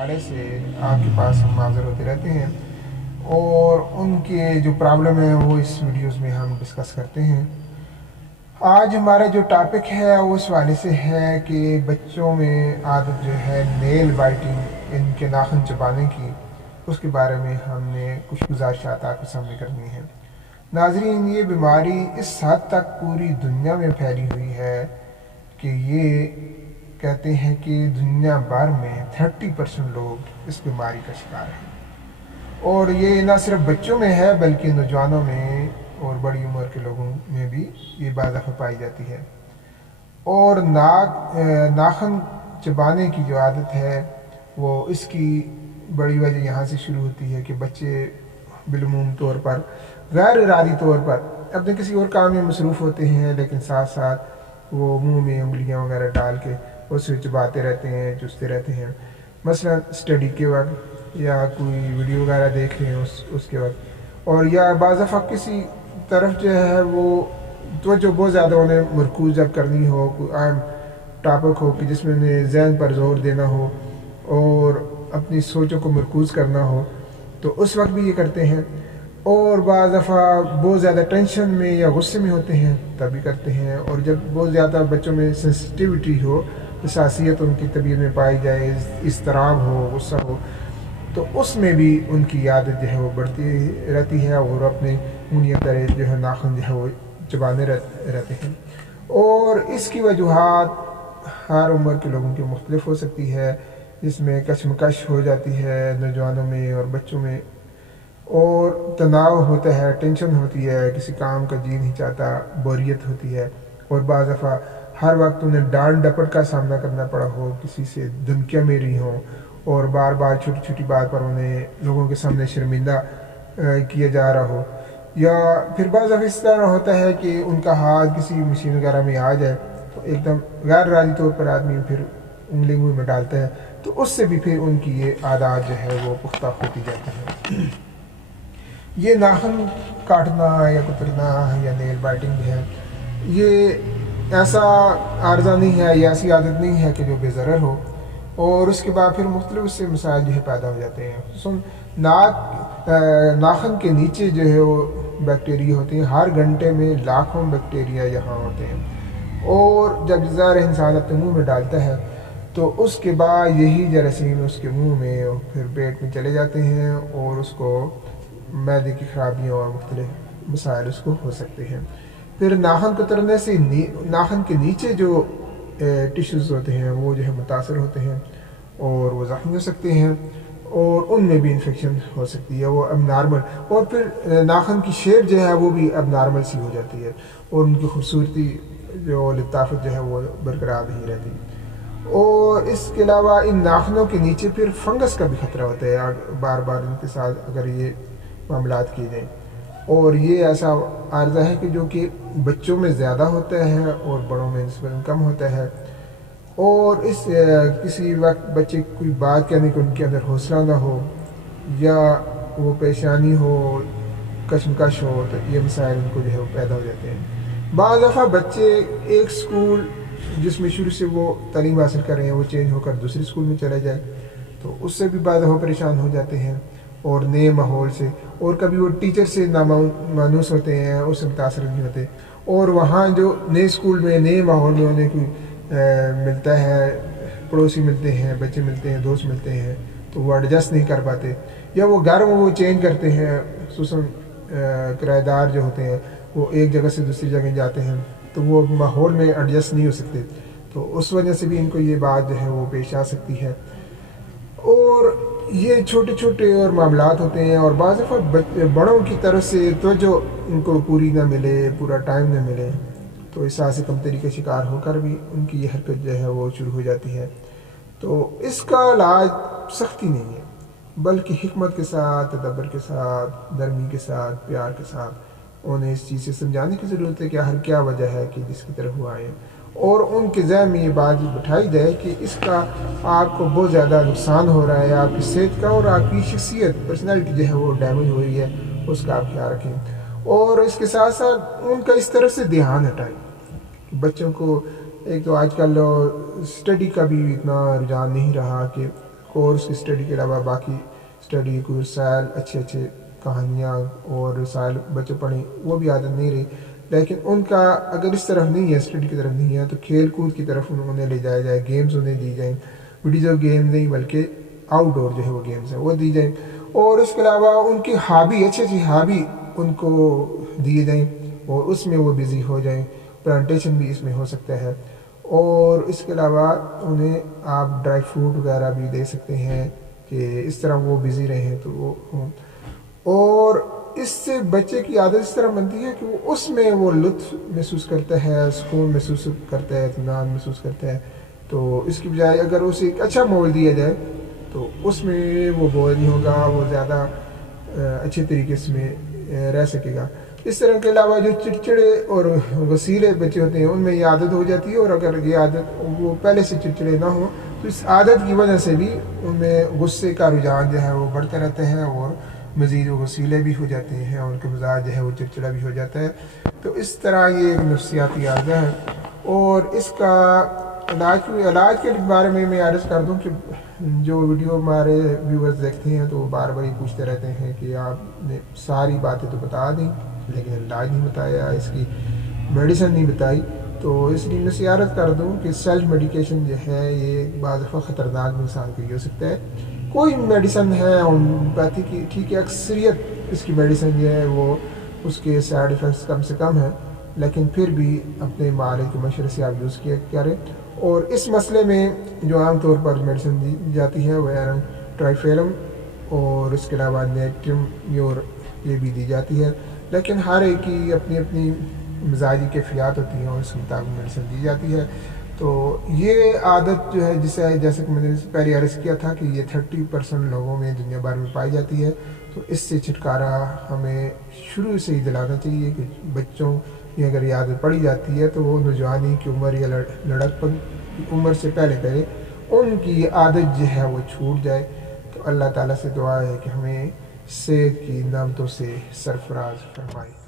हवाले से आपके पास हम हाज़िर होते रहते हैं और उनके जो प्रॉब्लम है वो इस वीडियोस में हम डिस्कस करते हैं। आज हमारा जो टॉपिक है वो इस हवाले से है कि बच्चों में आदत जो है नेल बाइटिंग, इनके नाखून चबाने की, उसके बारे में हमने कुछ गुजारिशात आपके सामने करनी है। नाज़रीन, ये बीमारी इस हद तक पूरी दुनिया में फैली हुई है कि ये कहते हैं कि दुनिया भर में 30% लोग इस बीमारी का शिकार हैं और ये ना सिर्फ बच्चों में है बल्कि नौजवानों में और बड़ी उम्र के लोगों में भी ये बार दफ़ा पाई जाती है। और नाखून चबाने की जो आदत है वो इसकी बड़ी वजह यहाँ से शुरू होती है कि बच्चे बिलूम तौर पर गैर इरादी तौर पर अपने किसी और काम में मसरूफ़ होते हैं, लेकिन साथ साथ वो मुंह में उंगलियां वगैरह डाल के उसे चबाते रहते हैं, चूसते रहते हैं। मसलन स्टडी के वक्त या कोई वीडियो वगैरह देख रहे हैं उसके वक्त, और या बाज़ दफ़ा किसी तरफ जो है वो जो बहुत ज़्यादा उन्हें मरकूज़ जब करनी हो, कोई अहम टॉपिक हो कि जिसमें उन्हें ज़हन पर जोर देना हो और अपनी सोचों को मरकूज़ करना हो, तो उस वक्त भी ये करते हैं। और बाज़ दफ़ा बहुत ज़्यादा टेंशन में या गुस्से में होते हैं तब भी करते हैं। और जब बहुत ज़्यादा बच्चों में सेंसिटिविटी हो, हसासियत उनकी तबीयत में पाई जाए, इज़्तिराब हो, गुस्सा हो, तो उसमें भी उनकी आदत जो है वो बढ़ती रहती है और अपने उंगलियां तरह जो है नाखून जो है वो चबाने रहते हैं। और इसकी वजूहात हर उम्र के लोगों की मुख्तलिफ हो सकती है, जिसमें कशमकश हो जाती है नौजवानों में और बच्चों में, और तनाव होता है, टेंशन होती है, किसी काम का जी नहीं चाहता, बोरियत होती है, और बाज़ दफ़ा हर वक्त उन्हें डांट डपट का सामना करना पड़ा हो, किसी से धमकियाँ मिली हों और बार बार छोटी छोटी बात पर उन्हें लोगों के सामने शर्मिंदा किया जा रहा हो। या फिर बाज़ दफ़ा इस तरह होता है कि उनका हाथ किसी मशीन वगैरह में आ जाए तो एकदम गैर इरादी तौर पर आदमी फिर उंगली मुँह में डालता है, तो उससे भी फिर उनकी ये आदत जो है वो पुख्ता होती जाती है। ये नाखून काटना या कुतरना या नेल बाइटिंग भी है, ये ऐसा आर्जा नहीं है या ऐसी आदत नहीं है कि जो बेज़रर हो, और उसके बाद फिर मुख्तलिफ उससे मसाइल जो है पैदा हो जाते हैं। नाखून के नीचे जो है वो बैक्टीरिया होते हैं, हर घंटे में लाखों बैक्टीरिया यहाँ होते हैं, और जब ज़ाहिर इंसान अपने मुंह में डालता है तो उसके बाद यही जरासीम उसके मुंह में और फिर पेट में चले जाते हैं और उसको मैदे की खराबियाँ और मुख्तलिफ मसाइल उसको हो सकते हैं। फिर नाखून कुतरने से नाखून के नीचे जो टिश्यूज़ होते हैं वो जो है मुतासर होते हैं और वो ज़ख्मी हो सकते हैं और उनमें भी इन्फेक्शन हो सकती है, वो अब नॉर्मल, और फिर नाखून की शेप जो है वो भी अब नॉर्मल सी हो जाती है और उनकी खूबसूरती जो लताफत जो है वो बरकरार नहीं रहती। और इसके अलावा इन नाखूनों के नीचे फिर फंगस का भी ख़तरा होता है बार बार इनके साथ अगर ये मामलात किए जाएँ, और ये ऐसा आर्जा है कि जो कि बच्चों में ज़्यादा होता है और बड़ों में निस्बतन कम होता है। और इस किसी वक्त बच्चे कोई बात कहने को उनके अंदर हौसला ना हो या वो परेशानी हो, कशमकश हो, तो ये मसाइल उनको जो है वो पैदा हो जाते हैं। बाज़ दफ़ा बच्चे एक स्कूल जिसमें शुरू से वो तालीम हासिल कर रहे हैं वो चेंज होकर दूसरे स्कूल में चला जाए तो उससे भी बाज़ दफ़ा परेशान हो जाते हैं और नए माहौल से, और कभी वो टीचर से नामानूस होते हैं, उससे मुतासर नहीं होते, और वहाँ जो नए स्कूल में नए माहौल में उन्हें कोई मिलता है, पड़ोसी मिलते हैं, बच्चे मिलते हैं, दोस्त मिलते हैं, तो वो एडजस्ट नहीं कर पाते, या वो घर में वो चेंज करते हैं, खुसूसन किराएदार जो होते हैं वो एक जगह से दूसरी जगह जाते हैं तो वो माहौल में एडजस्ट नहीं हो सकते, तो उस वजह से भी इनको ये बात जो है वो पेश आ सकती है। और ये छोटे छोटे और मामलात होते हैं, और बाज़ दफ़ा बड़ों की तरफ से तो जो उनको पूरी ना मिले, पूरा टाइम ना मिले, तो इस तरह से कमतरी का शिकार होकर भी उनकी ये हरकत जो है वो शुरू हो जाती है। तो इसका इलाज सख्ती नहीं है बल्कि हिकमत के साथ, तदब्बर के साथ, नरमी के साथ, प्यार के साथ उन्हें इस चीज़ से समझाने की ज़रूरत है कि हर क्या वजह है कि जिसकी तरफ हुआ है, और उनके ज़हन में ये बात बिठाई जाए कि इसका आपको बहुत ज़्यादा नुकसान हो रहा है आपकी सेहत का, और आपकी शख्सियत, पर्सनैलिटी जो है वो डैमेज हो रही है, उसका आप ख्याल रखें। और इसके साथ साथ उनका इस तरफ से ध्यान हटाएं। बच्चों को एक तो आजकल स्टडी का भी इतना रुझान नहीं रहा कि کورس کی اسٹڈی کے علاوہ باقی اسٹڈی کوئی رسائل اچھے کہانیاں اور رسائل بچے پڑھیں وہ بھی عادت نہیں رہی، لیکن ان کا اگر اس طرف نہیں ہے، اسٹڈی کی طرف نہیں ہے، تو کھیل کود کی طرف انہیں لے جایا جائے، گیمز انہیں دی جائیں، ویڈیو گیم نہیں بلکہ آؤٹ ڈور جو ہے وہ گیمز ہیں وہ دی جائیں، اور اس کے علاوہ ان کی ہابی اچھی ہابی ان کو دیے جائیں اور اس میں وہ بزی ہو جائیں، پلانٹیشن بھی اس میں ہو سکتا ہے، اور اس کے علاوہ انہیں آپ ڈرائی فروٹ وغیرہ بھی دے سکتے ہیں کہ اس طرح وہ بزی رہیں تو وہ اور اس سے بچے کی عادت اس طرح بنتی ہے کہ وہ اس میں وہ لطف محسوس کرتا ہے، سکون محسوس کرتا ہے، اطمینان محسوس کرتا ہے، تو اس کی بجائے اگر اسے ایک اچھا ماحول دیا جائے تو اس میں وہ بور نہیں ہوگا، وہ زیادہ اچھے طریقے سے میں رہ سکے گا۔ اس طرح کے علاوہ جو چڑچڑے اور غصیلے بچے ہوتے ہیں ان میں یہ عادت ہو جاتی ہے، اور اگر یہ عادت وہ پہلے سے چڑچڑے نہ ہوں تو اس عادت کی وجہ سے بھی ان میں غصے کا رجحان جو ہے وہ بڑھتا رہتا ہے، اور مزید وہ غصیلے بھی ہو جاتے ہیں، اور ان کا مزاج جو ہے وہ چڑچڑا بھی ہو جاتا ہے۔ تو اس طرح یہ ایک نفسیاتی عارضہ ہے، اور اس کا علاج کے بارے میں عرض کر دوں کہ جو ویڈیو ہمارے ویورز دیکھتے ہیں تو وہ بار بار یہ پوچھتے رہتے ہیں کہ آپ نے ساری باتیں تو بتا دیں لیکن علاج نہیں بتایا، اس کی میڈیسن نہیں بتائی، تو اس لیے میں سیارت کر دوں کہ سیلف میڈیکیشن جو ہے یہ بعض دفعہ خطرناک انسان کے لیے ہو سکتا ہے۔ کوئی میڈیسن ہے ہومیوپیتھی کی، ٹھیک ہے، اکثریت اس کی میڈیسن جو ہے وہ اس کے سائڈ ایفیکٹس کم سے کم ہیں، لیکن پھر بھی اپنے معالج کے مشورے سے آپ یوز کیا کریں۔ اور اس مسئلے میں جو عام طور پر میڈیسن دی جاتی ہے وہ آئرن ٹرائیفیلم اور اس کے علاوہ نیٹرم میور یہ بھی دی جاتی ہے، لیکن ہر ایک کی اپنی اپنی مزاجی کیفیات ہوتی ہیں اور اس کے مطابق میڈیسن دی جاتی ہے۔ تو یہ عادت جو ہے جیسے کہ میں نے پہلے عرض کیا تھا کہ یہ 30% لوگوں میں دنیا بھر میں پائی جاتی ہے، تو اس سے چھٹکارا ہمیں شروع سے ہی دلانا چاہیے کہ بچوں کی اگر یہ عادت پڑی جاتی ہے تو وہ نوجوانی کی عمر یا لڑکپن کی عمر سے پہلے ان کی عادت جو ہے وہ چھوٹ جائے۔ تو اللہ تعالیٰ سے دعا ہے کہ ہمیں صحت کی نعمتوں سے سرفراز فرمائے۔